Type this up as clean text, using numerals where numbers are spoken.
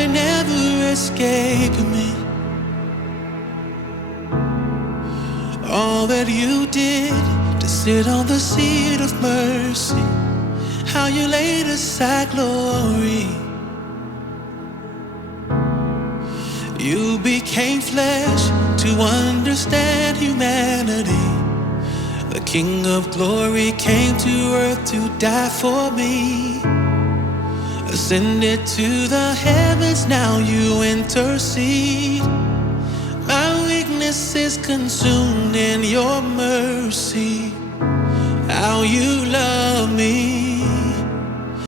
they never escape me. All that you did to sit on the seat of mercy, how you laid aside glory. You became flesh to understand humanity. The King of Glory came to earth to die for me. Ascended to the heavens, now you intercede. My weakness is consumed in your mercy. How you love